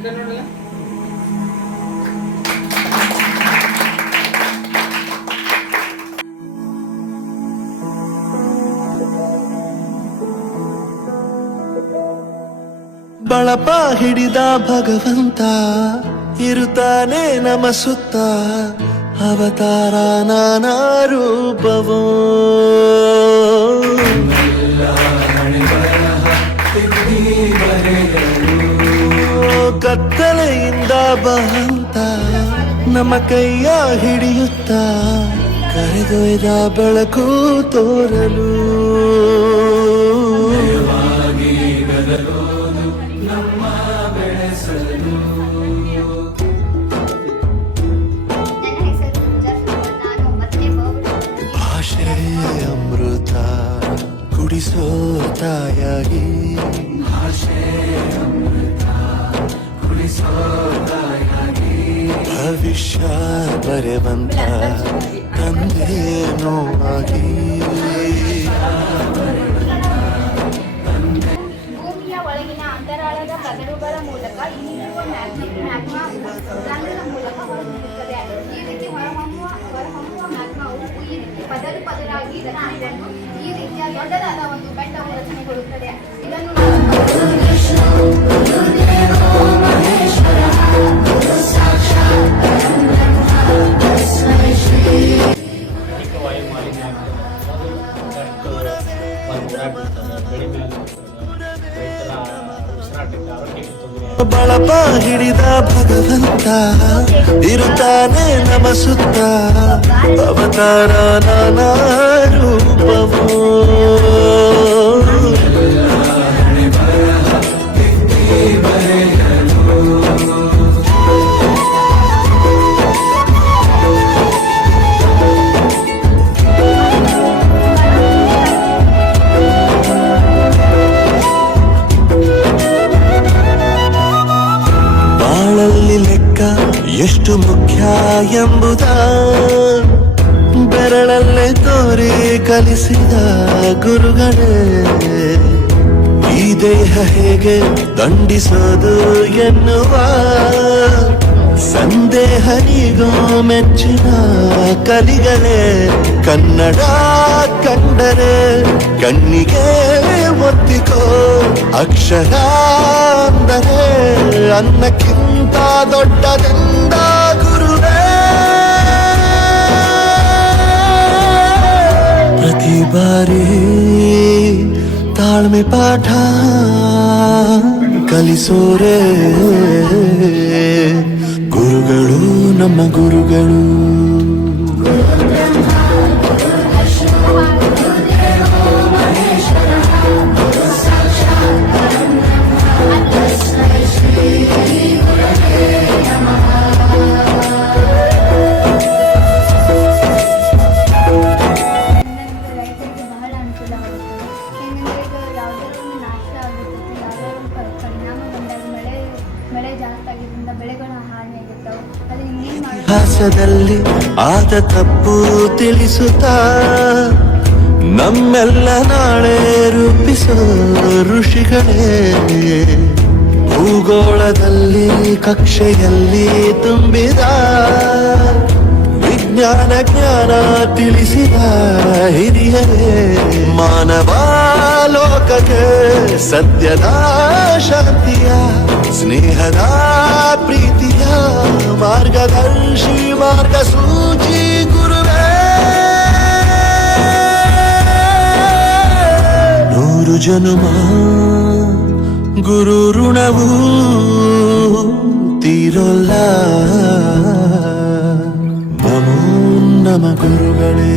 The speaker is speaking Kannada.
ಬಳಪ ಹಿಡಿದ ಭಗವಂತ ಇರುತ್ತಾನೆ ನಮ ಸುತ್ತ, ಅವತಾರ ನಾನಾ ರೂಪವೋ. ಕತ್ತಲೆಯಿಂದ ಬಹಂತ ನಮ್ಮ ಕೈಯ ಹಿಡಿಯುತ್ತ, ಕರೆದೊಯ್ದ ಬೆಳಕು ತೋರಲು. ಭಾಷೆ ಅಮೃತ ಕುಡಿಸೋ ತಾಯಾಗಿ, ಭವಿಷ್ಯ ಬರೆವಂತ ತಂದೇನೋ ಆಗಿ. ಭೂಮಿಯ ಒಳಗಿನ ಅಂತರಾಳದ ಪದರುಗಳ ಮೂಲಕ ಇಲ್ಲಿರುವ ಮ್ಯಾಗ್ಮಾ ರಂಧ್ರದ ಮೂಲಕ ಹೊರಹೊಮ್ಮುತ್ತದೆ. ಈ ರೀತಿ ಹೊರಹೊಮ್ಮುವ ಮ್ಯಾಗ್ಮಾವು ಈ ರೀತಿ ಪದರು ಪದರಾಗಿ ಇದನ್ನು ಈ ರೀತಿಯ ದೊಡ್ಡದಾದ ಒಂದು ಬೆಟ್ಟವು ರಚನೆಗೊಳ್ಳುತ್ತದೆ. ಇದನ್ನು ಬಳಪ ಹಿಡಿದ ಭಗವಂತ ಇರುತ್ತಾನೆ ನಮ ಸುತ್ತ, ಅವತಾರ ನಾನಾ ರೂಪವೋ. ಲೆಕ್ಕ ಎಷ್ಟು ಮುಖ್ಯ ಎಂಬುದ ಬೆರಳಲ್ಲೇ ತೋರಿ ಕಲಿಸಿದ ಗುರುಗಳೇ. ಈ ದೇಹ ಹೇಗೆ ದಂಡಿಸೋದು ಎನ್ನುವ ಸಂದೇಹನಿಗೋ ಮೆಚ್ಚಿನ ಕಲಿಗಳೇ. ಕನ್ನಡ ಕಂಡರೆ ಕಣ್ಣಿಗೆ ಒತ್ತಿಕೋ, ಅಕ್ಷರ ಅಂದರೆ ಅನ್ನಕ್ಕಿಂತ ದೊಡ್ಡದೆಂದ ಗುರುವೇ. ಪ್ರತಿ ಬಾರಿ ತಾಳ್ಮೆ ಪಾಠ ಕಲಿಸೋರೆ ಗುರುಗಳು, ನಮ್ಮ ಗುರುಗಳು. ಭಾಸದಲ್ಲಿ ಆದ ತಪ್ಪು ತಿಳಿಸುತ್ತಾ ನಮ್ಮೆಲ್ಲ ನಾಳೆ ರೂಪಿಸೋ ಋಷಿಗಳೇ. ಭೂಗೋಳದಲ್ಲಿ ಕಕ್ಷೆಯಲ್ಲಿ ತುಂಬಿದ ವಿಜ್ಞಾನ ಜ್ಞಾನ ತಿಳಿಸಿದ ಹಿರಿಯರೇ. ಮಾನವ ಲೋಕಕ್ಕೆ ಸತ್ಯದ ಶಾಂತಿಯ ಸ್ನೇಹದ ಪ್ರೀತಿಯ ಮಾರ್ಗದರ್ಶಿ ಮಾರ್ಗಸೂಚಿ ಗುರುವೇ. 100 ಜನುಮ ಗುರು ಋಣವು ತೀರೋಲ್ಲ. ನಮೋ ನಮ ಗುರುಗಳೇ.